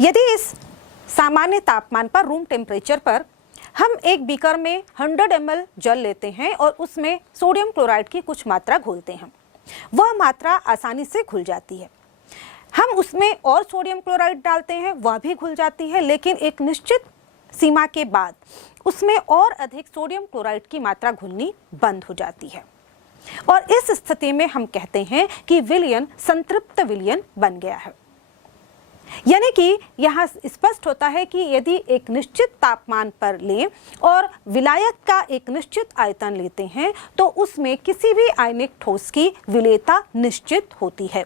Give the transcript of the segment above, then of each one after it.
यदि इस सामान्य तापमान पर, रूम टेम्परेचर पर, हम एक बीकर में 100 ml जल लेते हैं और उसमें सोडियम क्लोराइड की कुछ मात्रा घोलते हैं, वह मात्रा आसानी से घुल जाती है। हम उसमें और सोडियम क्लोराइड डालते हैं, वह भी घुल जाती है, लेकिन एक निश्चित सीमा के बाद उसमें और अधिक सोडियम क्लोराइड की मात्रा घुलनी बंद हो जाती है और इस स्थिति में हम कहते हैं कि विलयन संतृप्त विलयन बन गया है। यानी कि यहाँ स्पष्ट होता है कि यदि एक निश्चित तापमान पर लें और विलायक का एक निश्चित आयतन लेते हैं तो उसमें किसी भी आयनिक ठोस की विलेयता निश्चित होती है।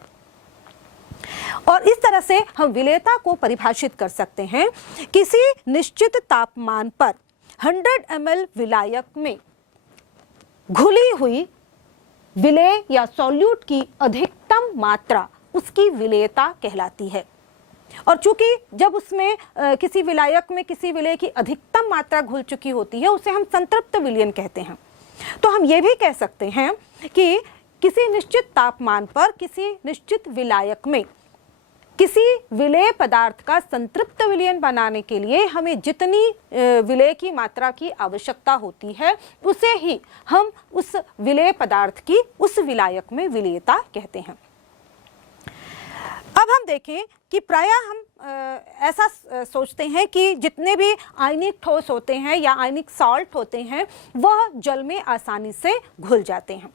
और इस तरह से हम विलेयता को परिभाषित कर सकते हैं। किसी निश्चित तापमान पर 100 ml विलायक में घुली हुई विलेय या सॉल्यूट की अधिकतम मात्रा उसकी विलेयता कहलाती है। और चूंकि जब उसमें किसी विलायक में किसी विलेय की अधिकतम मात्रा घुल चुकी होती है उसे हम संतृप्त विलयन कहते हैं। तो हम ये भी कह सकते हैं कि किसी निश्चित तापमान पर किसी निश्चित विलायक में किसी विलेय पदार्थ का संतृप्त विलयन बनाने के लिए हमें जितनी विलेय की मात्रा की आवश्यकता होती है उसे ही हम उस विलेय पदार्थ की उस विलायक में विलेयता कहते हैं। अब हम देखें कि प्रायः हम ऐसा सोचते हैं कि जितने भी आयनिक ठोस होते हैं या आयनिक सॉल्ट होते हैं वह जल में आसानी से घुल जाते हैं,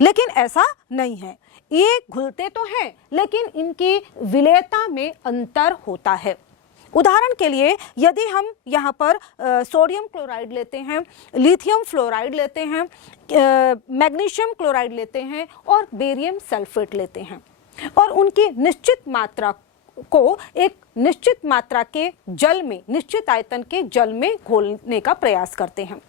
लेकिन ऐसा नहीं है। ये घुलते तो हैं लेकिन इनकी विलेयता में अंतर होता है। उदाहरण के लिए यदि हम यहाँ पर सोडियम क्लोराइड लेते हैं, लिथियम फ्लोराइड लेते हैं, मैग्नीशियम क्लोराइड लेते हैं और बेरियम सल्फेट लेते हैं और उनकी निश्चित मात्रा को एक निश्चित मात्रा के जल में, निश्चित आयतन के जल में घोलने का प्रयास करते हैं,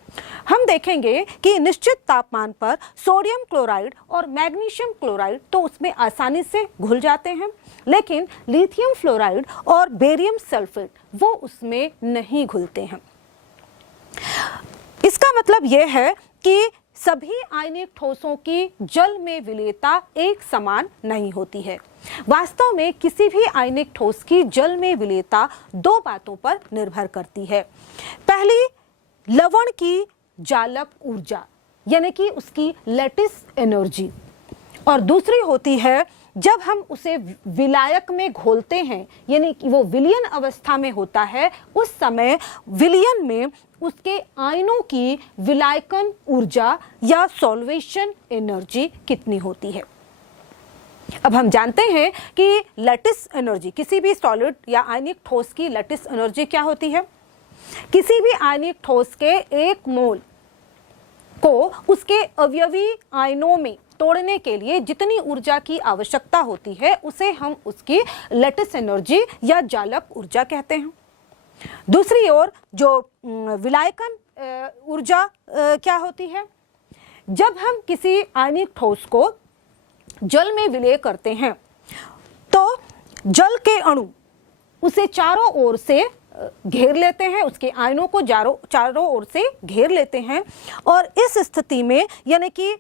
हम देखेंगे कि निश्चित तापमान पर सोडियम क्लोराइड और मैग्नीशियम क्लोराइड तो उसमें आसानी से घुल जाते हैं, लेकिन लिथियम फ्लोराइड और बेरियम सल्फेट वो उसमें नहीं घुलते हैं। इसका मतलब यह है कि सभी आयनिक ठोसों की जल में विलेयता एक समान नहीं होती है। वास्तव में किसी भी आयनिक ठोस की जल में विलेयता दो बातों पर निर्भर करती है। पहली, लवण की जालक ऊर्जा यानी कि उसकी लैटिस एनर्जी, और दूसरी होती है जब हम उसे विलायक में घोलते हैं यानी कि वो विलयन अवस्था में होता है, उस समय विलयन में उसके आयनों की विलायकन ऊर्जा या सॉल्वेशन एनर्जी कितनी होती है। अब हम जानते हैं कि लैटिस एनर्जी, किसी भी सॉलिड या आयनिक ठोस की लैटिस एनर्जी क्या होती है। किसी भी आयनिक ठोस के एक मोल को उसके अवयवी आयनों में तोड़ने के लिए जितनी ऊर्जा की आवश्यकता होती है उसे हम उसकी लैटिस एनर्जी या जालक ऊर्जा कहते हैं। दूसरी ओर जो विलायकन ऊर्जा क्या होती है, जब हम किसी आयनिक ठोस को जल में विलय करते हैं तो जल के अणु उसे चारों ओर से घेर लेते हैं, उसके आयनों को चारों ओर से घेर लेते हैं और इस स्थिति में यानी कि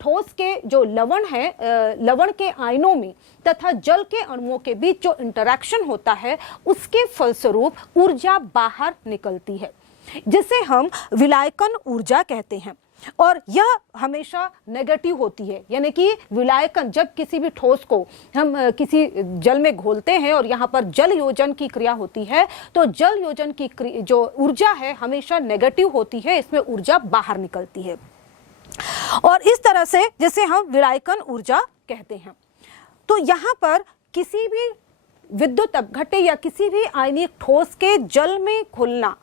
ठोस के जो लवण है, लवण के आयनों में तथा जल के अणुओं के बीच जो इंटरैक्शन होता है उसके फलस्वरूप ऊर्जा बाहर निकलती है जिसे हम विलायकन ऊर्जा कहते हैं और यह हमेशा नेगेटिव होती है। यानी कि विलायकन, जब किसी भी ठोस को हम किसी जल में घोलते हैं और यहाँ पर जल योजन की क्रिया होती है तो जल योजन की जो ऊर्जा है हमेशा नेगेटिव होती है, इसमें ऊर्जा बाहर निकलती है और इस तरह से जिसे हम विलायकन ऊर्जा कहते हैं। तो यहाँ पर किसी भी विद्युत अपघट्य या किसी भी आयनिक ठोस के जल में घुलना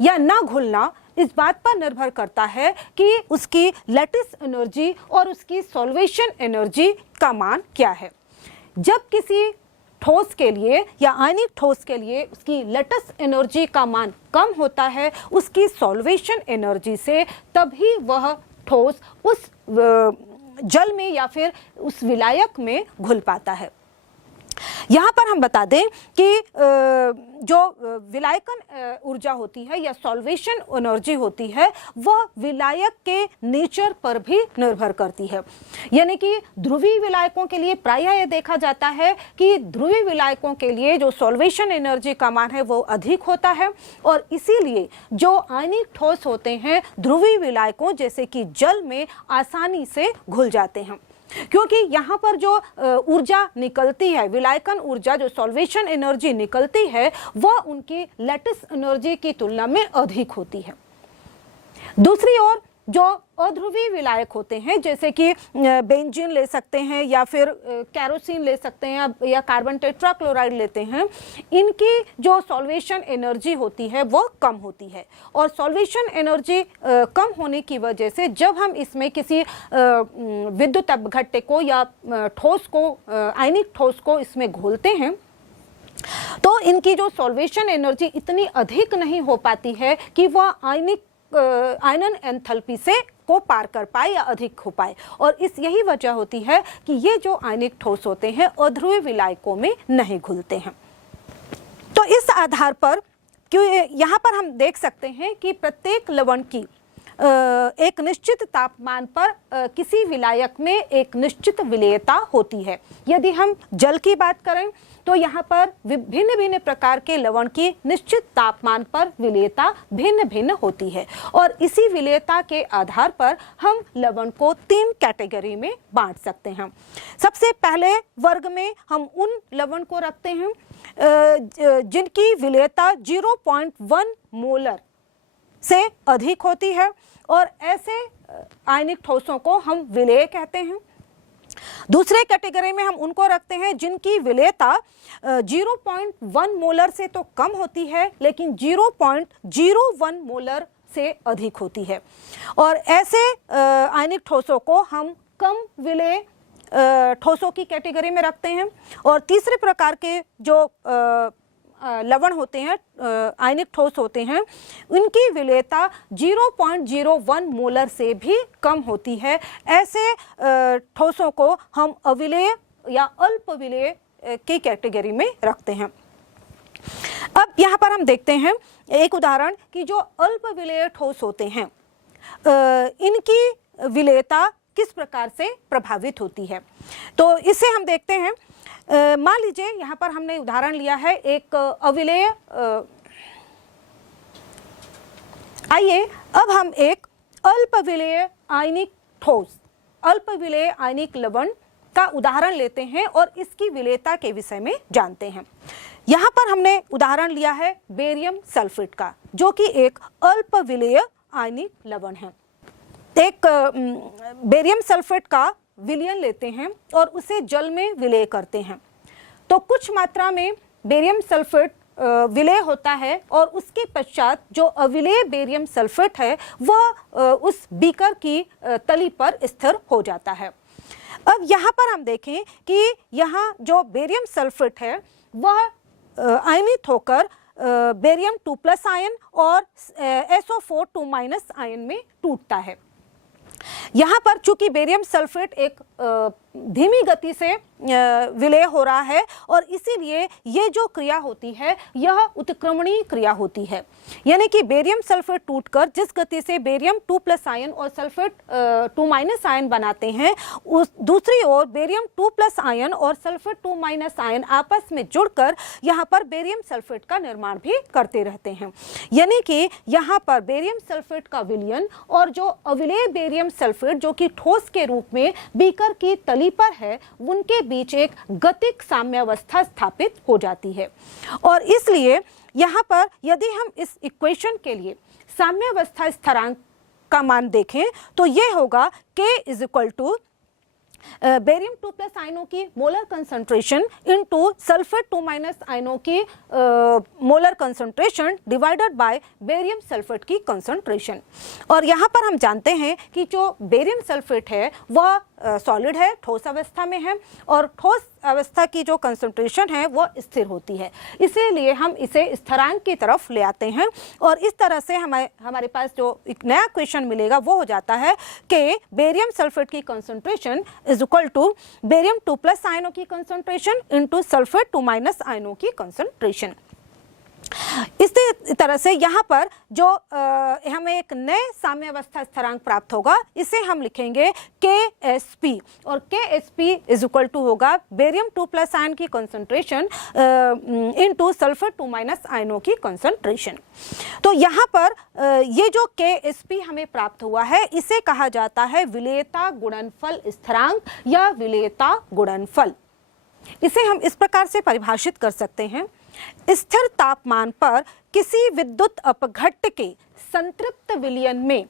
या ना घुलना इस बात पर निर्भर करता है कि उसकी लैटिस एनर्जी और उसकी सॉल्वेशन एनर्जी का मान क्या है। जब किसी ठोस के लिए या आयनिक ठोस के लिए उसकी लैटिस एनर्जी का मान कम होता है उसकी सॉल्वेशन एनर्जी से, तभी वह ठोस उस जल में या फिर उस विलायक में घुल पाता है। यहाँ पर हम बता दें कि जो विलायकन ऊर्जा होती है या सॉल्वेशन एनर्जी होती है वह विलायक के नेचर पर भी निर्भर करती है। यानी कि ध्रुवीय विलायकों के लिए प्रायः यह देखा जाता है कि ध्रुवीय विलायकों के लिए जो सॉल्वेशन एनर्जी का मान है वो अधिक होता है और इसीलिए जो आयनिक ठोस होते हैं ध्रुवीय विलायकों जैसे कि जल में आसानी से घुल जाते हैं, क्योंकि यहाँ पर जो ऊर्जा निकलती है, विलायकन ऊर्जा जो सॉल्वेशन एनर्जी निकलती है वह उनकी लैटिस एनर्जी की तुलना में अधिक होती है। दूसरी ओर जो अध्रुवीय विलायक होते हैं जैसे कि बेंजीन ले सकते हैं या फिर कैरोसिन ले सकते हैं या कार्बन टेट्राक्लोराइड लेते हैं, इनकी जो सॉल्वेशन एनर्जी होती है वो कम होती है और सॉल्वेशन एनर्जी कम होने की वजह से जब हम इसमें किसी विद्युत अपघट्य को या ठोस को आयनिक ठोस को इसमें घोलते हैं तो इनकी जो सॉल्वेशन एनर्जी इतनी अधिक नहीं हो पाती है कि वह आयनन एंथैल्पी से को पार कर पाए या अधिक हो पाए और यही वजह होती है कि ये जो आयनिक ठोस होते हैं अध्रुवीय विलायकों में नहीं घुलते हैं। तो इस आधार पर क्यों यहाँ पर हम देख सकते हैं कि प्रत्येक लवण की एक निश्चित तापमान पर किसी विलायक में एक निश्चित विलेयता होती है। यदि हम जल की बात करें तो यहाँ पर भिन्न भिन्न प्रकार के लवण की निश्चित तापमान पर विलेयता भिन्न भिन्न होती है और इसी विलेयता के आधार पर हम लवण को 3 कैटेगरी में बांट सकते हैं। सबसे पहले वर्ग में हम उन लवण को रखते हैं जिनकी विलेयता 0.1 मोलर से अधिक होती है और ऐसे आयनिक ठोसों को हम विलेय कहते हैं। दूसरे कैटेगरी में हम उनको रखते हैं जिनकी विलेयता 0.1 मोलर से तो कम होती है लेकिन 0.01 मोलर से अधिक होती है और ऐसे आयनिक ठोसों को हम कम विलेय ठोसों की कैटेगरी में रखते हैं। और तीसरे प्रकार के जो लवण होते हैं आयनिक ठोस होते हैं उनकी विलेयता 0.01 मोलर से भी कम होती है। ऐसे ठोसों को हम अविलेय या अल्प विलेय की कैटेगरी में रखते हैं। अब यहाँ पर हम देखते हैं एक उदाहरण कि जो अल्प विलेय ठोस होते हैं इनकी विलेयता किस प्रकार से प्रभावित होती है। तो इसे हम देखते हैं। मान लीजिए यहाँ पर हमने उदाहरण लिया है एक अविलेय। आइए अब हम एक अल्प विलेय आयनिक ठोस अल्प विलेय आयनिक लवण का उदाहरण लेते हैं और इसकी विलेयता के विषय में जानते हैं। यहाँ पर हमने उदाहरण लिया है बेरियम सल्फेट का जो कि एक अल्प विलेय आयनिक लवण है। एक बेरियम सल्फेट का विलयन लेते हैं और उसे जल में विलेय करते हैं तो कुछ मात्रा में बेरियम सल्फेट विलेय होता है और उसके पश्चात जो अविलेय बेरियम सल्फेट है वह उस बीकर की तली पर स्थिर हो जाता है। अब यहाँ पर हम देखें कि यहाँ जो बेरियम सल्फेट है वह आयनित होकर बेरियम 2+ आयन और SO4 2- आयन में टूटता है। यहाँ पर चूंकि बेरियम सल्फेट एक धीमी गति से विलेय हो रहा है और इसीलिए ये जो क्रिया होती है यह उत्क्रमणीय क्रिया होती है, यानी कि बेरियम सल्फेट टूटकर जिस गति से बेरियम 2+ आयन और सल्फेट 2- आयन बनाते हैं उस दूसरी ओर बेरियम 2+ आयन और सल्फेट 2- आयन आपस में जुड़कर यहाँ पर बेरियम सल्फेट का निर्माण भी करते रहते हैं। यानी कि यहाँ पर बेरियम सल्फेट का विलयन और जो अविलेय बेरियम सल्फेट जो कि ठोस के रूप में बीकर की तली पर है उनके बीच एक गतिक साम्यावस्था स्थापित हो जाती है और इसलिए यहाँ पर यदि हम इस इक्वेशन के लिए साम्यावस्था स्थिरांक का मान देखें तो ये होगा K = बेरियम 2+ आयनों की मोलर कंसंट्रेशन इनटू सल्फेट 2- आयनों की molar concentration divided by barium sulphate की कंसंट्रेशन। और यहाँ पर हम जानते हैं कि जो बेरियम सल्फेट है वह सॉलिड है, ठोस अवस्था में है, और ठोस अवस्था की जो कंसंट्रेशन है वो स्थिर होती है, इसीलिए हम इसे स्थिरांक की तरफ ले आते हैं। और इस तरह से हमारे पास जो एक नया क्वेश्चन मिलेगा वो हो जाता है कि बेरियम सल्फेट की concentration is equal to barium 2 plus आयनों की कंसंट्रेशन इंटू सल्फेट 2 माइनस आयनों की कंसंट्रेशन। इसी तरह से यहाँ पर जो हमें एक नए साम्य अवस्था स्थिरांक प्राप्त होगा, इसे हम लिखेंगे KSP, और KSP इज इक्वल टू होगा बेरियम 2 प्लस आयन की कंसंट्रेशन इनटू सल्फर 2 माइनस आयनों की कंसंट्रेशन। तो यहाँ पर ये जो KSP हमें प्राप्त हुआ है, इसे कहा जाता है विलेयता गुणनफल स्थिरांक या विलेयता गुणनफल। इसे हम इस प्रकार से परिभाषित कर सकते हैं, स्थिर तापमान पर किसी विद्युत अपघट्ट के संतृप्त विलयन में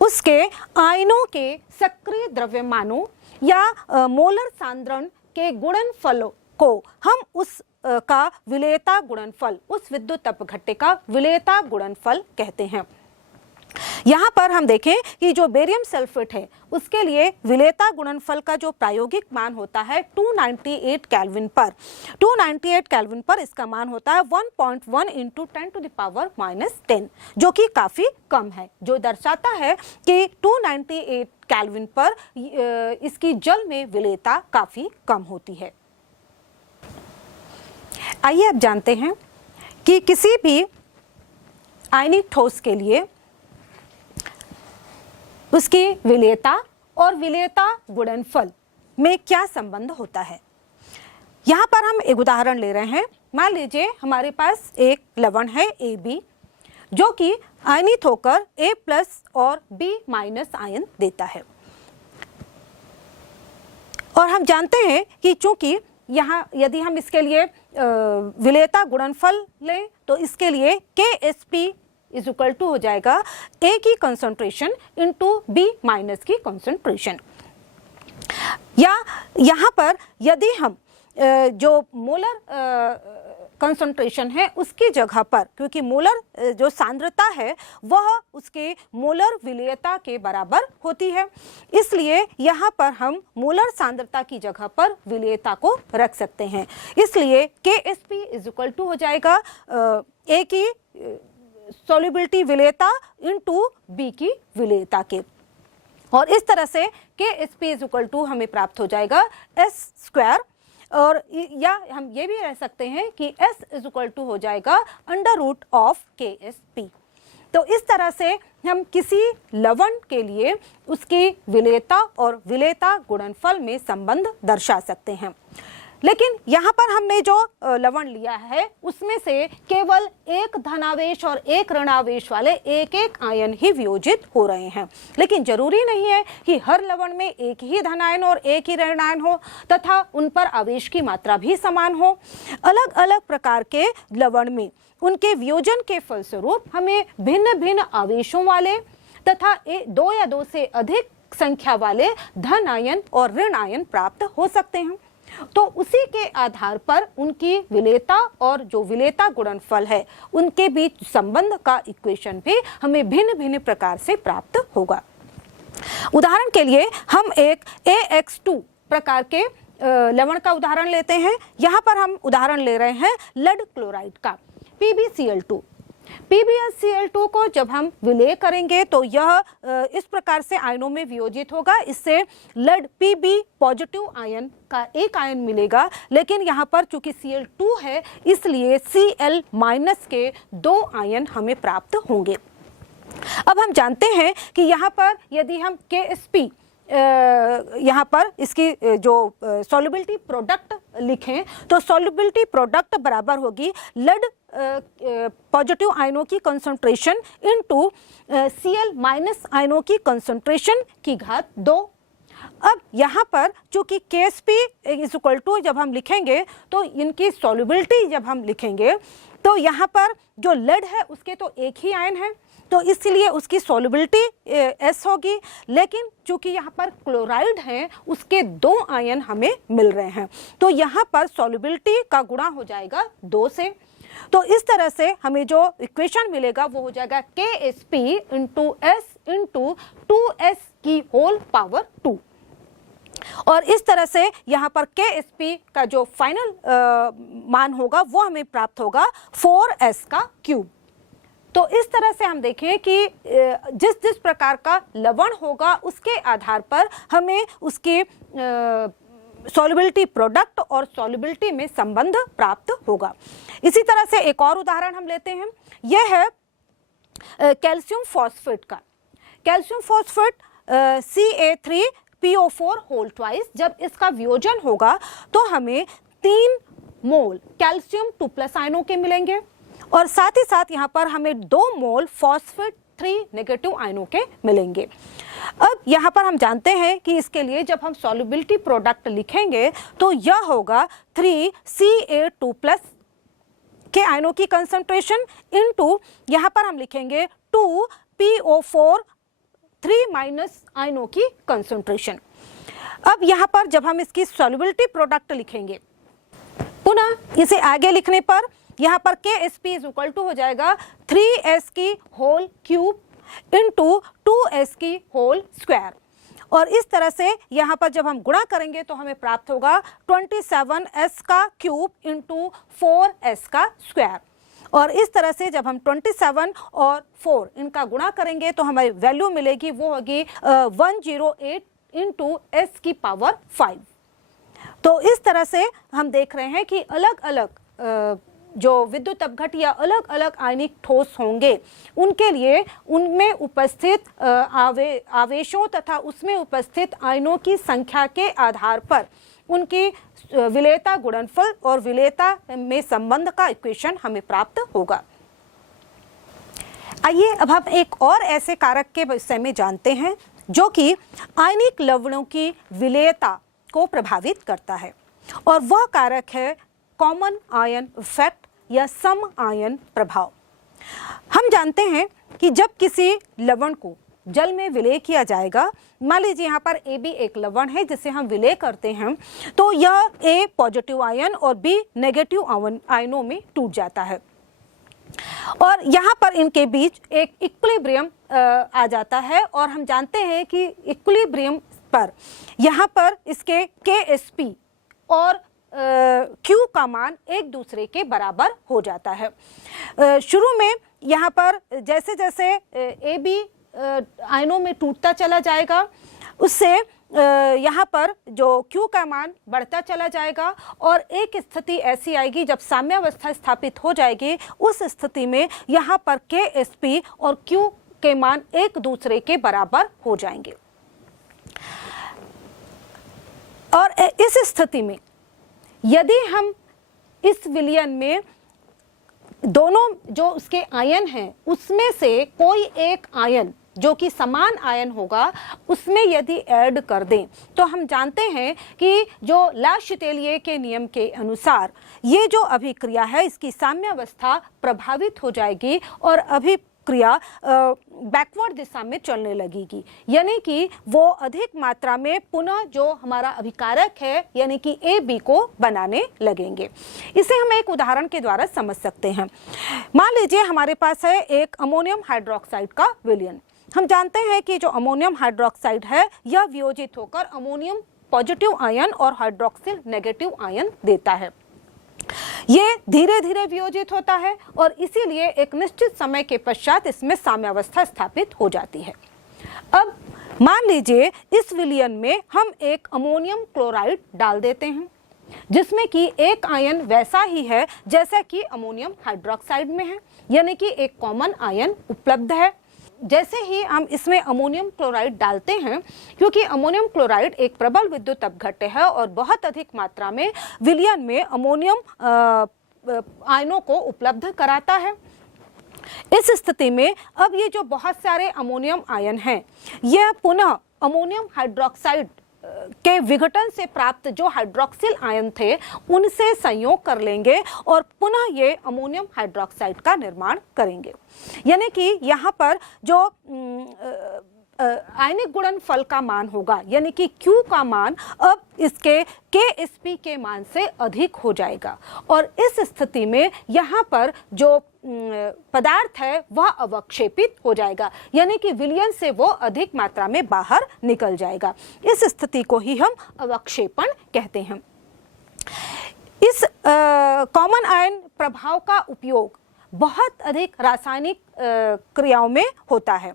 उसके आयनों के सक्रिय द्रव्यमानों या मोलर सांद्रण के गुणनफल को हम उस का विलेयता गुणनफल, उस विद्युत अपघट्ट का विलेयता गुणनफल कहते हैं। यहाँ पर हम देखें कि जो बेरियम सल्फेट है उसके लिए विलेयता गुणनफल का जो प्रायोगिक मान होता है 298 केल्विन पर, 298 केल्विन पर इसका मान होता है 1.1 इंटू 10⁻⁻10, जो कि काफ़ी कम है, जो दर्शाता है कि 298 केल्विन पर इसकी जल में विलेयता काफ़ी कम होती है। आइए अब जानते हैं कि किसी भी आयनिक ठोस के लिए उसकी विलेयता और विलेयता गुणनफल में क्या संबंध होता है। यहाँ पर हम एक उदाहरण ले रहे हैं। मान लीजिए हमारे पास एक लवण है AB, जो कि आयनित होकर A प्लस और B माइनस आयन देता है, और हम जानते हैं कि चूंकि यहाँ यदि हम इसके लिए विलेयता गुणनफल लें तो इसके लिए KSP इज इक्वल टू हो जाएगा A की कंसंट्रेशन इंटू B माइनस की कंसंट्रेशन। या यहाँ पर यदि हम जो मोलर कंसंट्रेशन है उसकी जगह पर, क्योंकि मोलर जो सांद्रता है वह उसके मोलर विलेयता के बराबर होती है, इसलिए यहाँ पर हम मोलर सांद्रता की जगह पर विलेयता को रख सकते हैं। इसलिए KSP इज इक्वल टू हो जाएगा A की सॉल्युबिलिटी विलेयता इंटू B की विलेयता के, और इस तरह से KSP इज इक्वल टू हमें प्राप्त हो जाएगा S स्क्वायर, और या हम ये भी रह सकते हैं कि S इज इक्वल टू हो जाएगा अंडर रूट ऑफ KSP। तो इस तरह से हम किसी लवण के लिए उसकी विलेयता और विलेयता गुणनफल में संबंध दर्शा सकते हैं। लेकिन यहाँ पर हमने जो लवण लिया है उसमें से केवल एक धनावेश और एक ऋणावेश वाले एक एक आयन ही वियोजित हो रहे हैं, लेकिन जरूरी नहीं है कि हर लवण में एक ही धनायन और एक ही ऋणायन हो तथा उन पर आवेश की मात्रा भी समान हो। अलग अलग प्रकार के लवण में उनके वियोजन के फलस्वरूप हमें भिन्न भिन्न आवेशों वाले तथा 2 या 2 से अधिक संख्या वाले धन आयन और ऋण आयन प्राप्त हो सकते हैं। तो उसी के आधार पर उनकी विलेयता और जो विलेयता गुणनफल है उनके बीच संबंध का इक्वेशन भी हमें भिन्न भिन्न प्रकार से प्राप्त होगा। उदाहरण के लिए हम एक AX2 प्रकार के लवण का उदाहरण लेते हैं। यहाँ पर हम उदाहरण ले रहे हैं लेड क्लोराइड का, PbCl2। PbCl2 को जब हम विलेय करेंगे तो यह इस प्रकार से आयनों में वियोजित होगा। इससे लेड Pb पॉजिटिव आयन का एक आयन मिलेगा, लेकिन यहाँ पर चूंकि Cl2 है इसलिए Cl माइनस के 2 आयन हमें प्राप्त होंगे। अब हम जानते हैं कि यहाँ पर यदि हम KSP यहाँ पर इसकी जो सॉल्युबिलिटी प्रोडक्ट लिखें तो सॉल्युबिलिटी प्रोडक्ट बराबर होगी लेड पॉजिटिव आयनों की कंसंट्रेशन इनटू Cl माइनस आयनों की कंसंट्रेशन की घात 2। अब यहाँ पर चूंकि KSP इज इक्वल टू जब हम लिखेंगे तो इनकी सॉल्युबिलिटी जब हम लिखेंगे तो यहाँ पर जो लेड है उसके तो एक ही आयन है तो इसलिए उसकी सॉल्युबिलिटी S होगी, लेकिन चूंकि यहाँ पर क्लोराइड है उसके 2 आयन हमें मिल रहे हैं तो यहाँ पर सॉल्युबिलिटी का गुणा हो जाएगा 2 से। तो इस तरह से हमें जो इक्वेशन मिलेगा वो हो जाएगा KSP into S into 2S की होल पावर 2। और इस तरह से यहाँ पर KSP का जो फाइनल मान होगा वो हमें प्राप्त होगा 4s का क्यूब। तो इस तरह से हम देखें कि जिस जिस प्रकार का लवण होगा उसके आधार पर हमें उसके सॉल्युबिलिटी प्रोडक्ट और सॉल्युबिलिटी में संबंध प्राप्त होगा। इसी तरह से एक और उदाहरण हम लेते हैं, यह है कैल्शियम फॉस्फेट का। Calcium phosphate Ca3PO4 whole twice, जब इसका वियोजन होगा तो हमें 3 मोल कैल्शियम 2+ आयनों के मिलेंगे और साथ ही साथ यहाँ पर हमें 2 मोल फॉस्फेट 3 नेगेटिव आयनों के मिलेंगे। अब यहाँ पर हम जानते हैं कि इसके लिए जब हम सॉल्युबिलिटी प्रोडक्ट लिखेंगे तो यह होगा 3Ca2+ के आयनों की कंसंट्रेशन इनटू यहाँ पर हम लिखेंगे 2PO4 3- आयनों की कंसंट्रेशन। अब यहाँ पर जब हम इसकी सॉल्युबिलिटी प्रोडक्ट लिखेंगे, पुनः इसे आगे लिखने पर यहाँ पर KSP इज इक्वल टू हो जाएगा 3s की होल क्यूब इंटू 2s की होल स्क्वायर। और इस तरह से यहाँ पर जब हम गुणा करेंगे तो हमें प्राप्त होगा 27s का क्यूब इंटू 4s का स्क्वायर। और इस तरह से जब हम 27 और 4 इनका गुणा करेंगे तो हमें वैल्यू मिलेगी, वो होगी 108 इंटू s की पावर 5। तो इस तरह से हम देख रहे हैं कि अलग अलग जो विद्युत अपघट या अलग अलग आयनिक ठोस होंगे उनके लिए उनमें उपस्थित आवेशों तथा उसमें उपस्थित आयनों की संख्या के आधार पर उनकी विलेयता गुणनफल और विलेयता में संबंध का इक्वेशन हमें प्राप्त होगा। आइए अब हम एक और ऐसे कारक के विषय में जानते हैं जो कि आयनिक लवणों की विलेयता को प्रभावित करता है, और वह कारक है कॉमन आयन इफेक्ट या सम आयन प्रभाव। हम जानते हैं कि जब किसी लवण को जल में विलेय किया जाएगा, मान लीजिए यहाँ पर AB एक लवण है जिसे हम विलेय करते हैं, तो यह A पॉजिटिव आयन और B नेगेटिव आयनों में टूट जाता है और यहाँ पर इनके बीच एक इक्विलिब्रियम आ जाता है। और हम जानते हैं कि इक्विलिब्रियम पर यहाँ पर इसके KSP और Q का मान एक दूसरे के बराबर हो जाता है। शुरू में यहाँ पर जैसे जैसे AB आयनों में टूटता चला जाएगा, उससे यहाँ पर जो Q का मान बढ़ता चला जाएगा और एक स्थिति ऐसी आएगी जब साम्यावस्था स्थापित हो जाएगी, उस स्थिति में यहाँ पर KSP और Q के मान एक दूसरे के बराबर हो जाएंगे। और इस स्थिति में यदि हम इस विलयन में दोनों जो उसके आयन हैं उसमें से कोई एक आयन जो कि समान आयन होगा उसमें यदि ऐड कर दें, तो हम जानते हैं कि जो लाशितेलिये के नियम के अनुसार ये जो अभिक्रिया है इसकी साम्यावस्था प्रभावित हो जाएगी और अभिक्रिया बैकवर्ड दिशा में चलने लगेगी, यानी कि वो अधिक मात्रा में पुनः जो हमारा अभिकारक है यानी कि AB को बनाने लगेंगे। इसे हम एक उदाहरण के द्वारा समझ सकते हैं। मान लीजिए हमारे पास है एक अमोनियम हाइड्रोक्साइड का विलयन। हम जानते हैं कि जो अमोनियम हाइड्रोक्साइड है यह वियोजित होकर अमोनियम पॉजिटिव आयन और हाइड्रोक्सिल नेगेटिव आयन देता है। ये धीरे धीरे वियोजित होता है और इसीलिए एक निश्चित समय के पश्चात इसमें साम्यावस्था स्थापित हो जाती है। अब मान लीजिए इस विलयन में हम एक अमोनियम क्लोराइड डाल देते हैं जिसमें कि एक आयन वैसा ही है जैसा कि अमोनियम हाइड्रोक्साइड में है, यानी कि एक कॉमन आयन उपलब्ध है। जैसे ही हम इसमें अमोनियम क्लोराइड डालते हैं, क्योंकि अमोनियम क्लोराइड एक प्रबल विद्युत अपघट्य है और बहुत अधिक मात्रा में विलयन में अमोनियम आयनों को उपलब्ध कराता है, इस स्थिति में अब ये जो बहुत सारे अमोनियम आयन हैं यह पुनः अमोनियम हाइड्रोक्साइड के विघटन से प्राप्त जो हाइड्रोक्सिल आयन थे उनसे संयोग कर लेंगे और पुनः ये अमोनियम हाइड्रोक्साइड का निर्माण करेंगे। यानी कि यहाँ पर जो आयनिक गुणनफल का मान होगा, यानी कि Q का मान अब इसके Ksp के मान से अधिक हो जाएगा और इस स्थिति में यहाँ पर जो पदार्थ है वह अवक्षेपित हो जाएगा, यानी कि विलयन से वो अधिक मात्रा में बाहर निकल जाएगा। इस स्थिति को ही हम अवक्षेपण कहते हैं। इस कॉमन आयन प्रभाव का उपयोग बहुत अधिक रासायनिक क्रियाओं में होता है।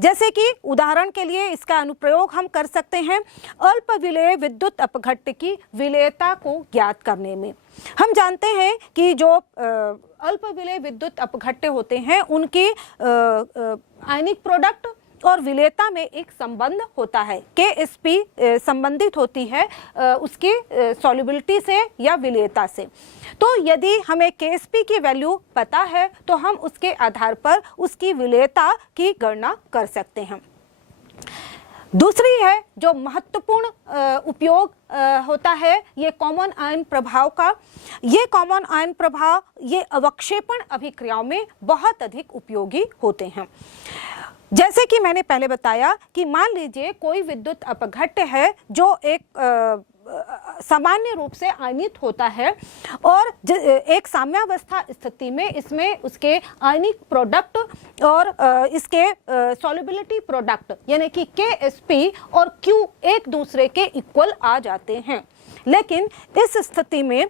जैसे कि उदाहरण के लिए इसका अनुप्रयोग हम कर सकते हैं अल्प विलेय विद्युत अपघट्य की विलेयता को ज्ञात करने में। हम जानते हैं कि जो अल्प विलेय विद्युत अपघट्य होते हैं उनकी आयनिक प्रोडक्ट और विलेयता में एक संबंध होता है। Ksp संबंधित होती है उसकी सॉल्युबिलिटी से या विलेयता से। तो यदि हमें Ksp की वैल्यू पता है तो हम उसके आधार पर उसकी विलेयता की गणना कर सकते हैं। दूसरी है जो महत्वपूर्ण उपयोग होता है ये कॉमन आयन प्रभाव का। ये कॉमन आयन प्रभाव ये अवक्षेपण अभिक्रियाओं में बहुत अधिक उपयोगी होते हैं। जैसे कि मैंने पहले बताया कि मान लीजिए कोई विद्युत अपघट्य है जो एक सामान्य रूप से आयनित होता है और एक साम्यावस्था स्थिति में इसमें उसके आयनिक प्रोडक्ट और इसके सॉल्युबिलिटी प्रोडक्ट यानी कि Ksp और Q एक दूसरे के इक्वल आ जाते हैं। लेकिन इस स्थिति में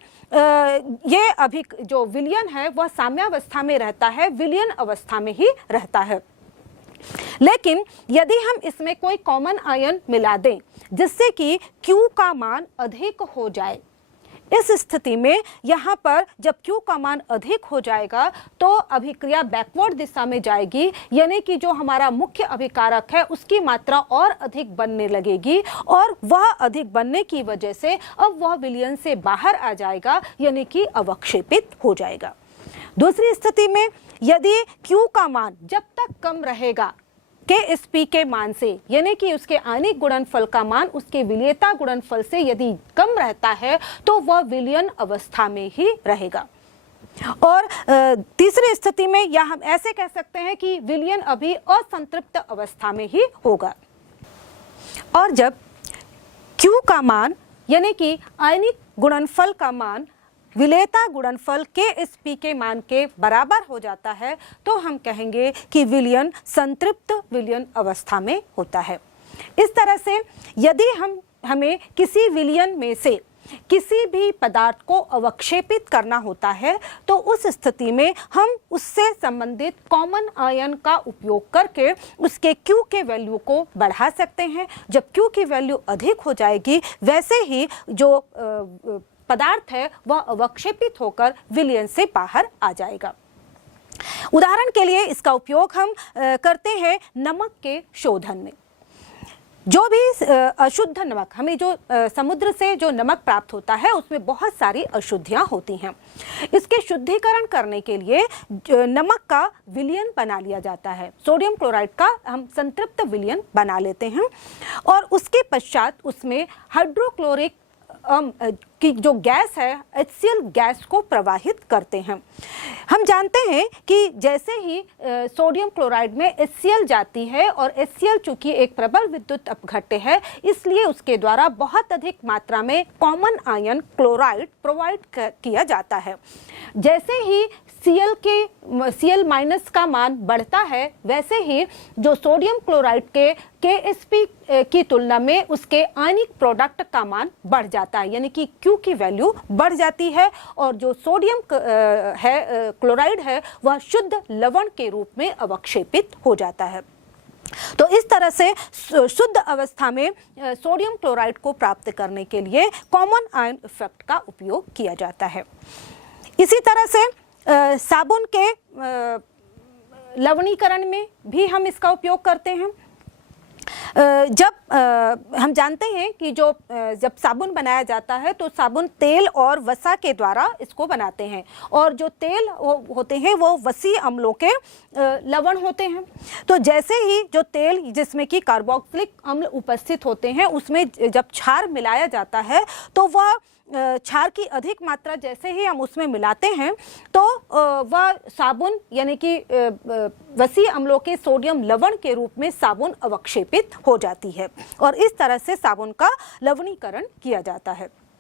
ये जो विलयन है वह साम्यावस्था में रहता है, विलयन अवस्था में ही रहता है। लेकिन यदि हम इसमें कोई कॉमन आयन मिला दें जिससे कि Q का मान अधिक हो जाए, इस स्थिति में यहाँ पर जब Q का मान अधिक हो जाएगा तो अभिक्रिया बैकवर्ड दिशा में जाएगी, यानी कि जो हमारा मुख्य अभिकारक है उसकी मात्रा और अधिक बनने लगेगी और वह अधिक बनने की वजह से अब वह विलयन से बाहर आ जाएगा, यानी कि अवक्षेपित हो जाएगा। दूसरी स्थिति में यदि Q का मान जब तक कम रहेगा Ksp के मान से, यानी कि उसके आयनिक गुणनफल का मान उसके विलेयता गुणनफल से यदि कम रहता है तो वह विलयन अवस्था में ही रहेगा। और तीसरी स्थिति में या हम ऐसे कह सकते हैं कि विलयन अभी असंतृप्त अवस्था में ही होगा। और जब Q का मान यानी कि आयनिक गुणनफल का मान विलेयता गुणनफल Ksp के मान के बराबर हो जाता है तो हम कहेंगे कि विलयन संतृप्त विलयन अवस्था में होता है। इस तरह से यदि हमें किसी विलयन में से किसी भी पदार्थ को अवक्षेपित करना होता है तो उस स्थिति में हम उससे संबंधित कॉमन आयन का उपयोग करके उसके Q के वैल्यू को बढ़ा सकते हैं। जब Q की वैल्यू अधिक हो जाएगी वैसे ही जो पदार्थ है वह अवक्षेपित होकर विलयन से बाहर आ जाएगा। उदाहरण के लिए इसका उपयोग हम करते हैं नमक के शोधन में। जो भी अशुद्ध नमक, हमें जो समुद्र से जो नमक प्राप्त होता है उसमें बहुत सारी अशुद्धियां होती हैं। इसके शुद्धिकरण करने के लिए नमक का विलयन बना लिया जाता है, सोडियम क्लोराइड का हम संतृप्त विलयन बना लेते हैं और उसके पश्चात उसमें हाइड्रोक्लोरिक की जो गैस है HCl गैस को प्रवाहित करते हैं। हम जानते हैं कि जैसे ही सोडियम क्लोराइड में HCl जाती है और HCl चूंकि एक प्रबल विद्युत अपघट्य है इसलिए उसके द्वारा बहुत अधिक मात्रा में कॉमन आयन क्लोराइड प्रोवाइड किया जाता है। जैसे ही Cl माइनस का मान बढ़ता है वैसे ही जो सोडियम क्लोराइड के Ksp की तुलना में उसके आयनिक प्रोडक्ट का मान बढ़ जाता है, यानी कि Q की वैल्यू बढ़ जाती है और जो सोडियम क्लोराइड है वह शुद्ध लवण के रूप में अवक्षेपित हो जाता है। तो इस तरह से शुद्ध अवस्था में सोडियम क्लोराइड को प्राप्त करने के लिए कॉमन आयन इफेक्ट का उपयोग किया जाता है। इसी तरह से साबुन के लवणीकरण में भी हम इसका उपयोग करते हैं। जब हम जानते हैं कि जब साबुन बनाया जाता है तो साबुन तेल और वसा के द्वारा इसको बनाते हैं और जो तेल होते हैं वो वसी अम्लों के लवण होते हैं। तो जैसे ही जो तेल जिसमें कि कार्बोक्सिलिक अम्ल उपस्थित होते हैं उसमें जब क्षार मिलाया जाता है तो वह क्षार की अधिक मात्रा जैसे ही हम उसमें मिलाते हैं तो वह साबुन यानी कि वसी अम्लों के सोडियम लवण के रूप में साबुन अवक्षेपित हो जाती है और इस तरह से साबुन का लवणीकरण किया जाता है।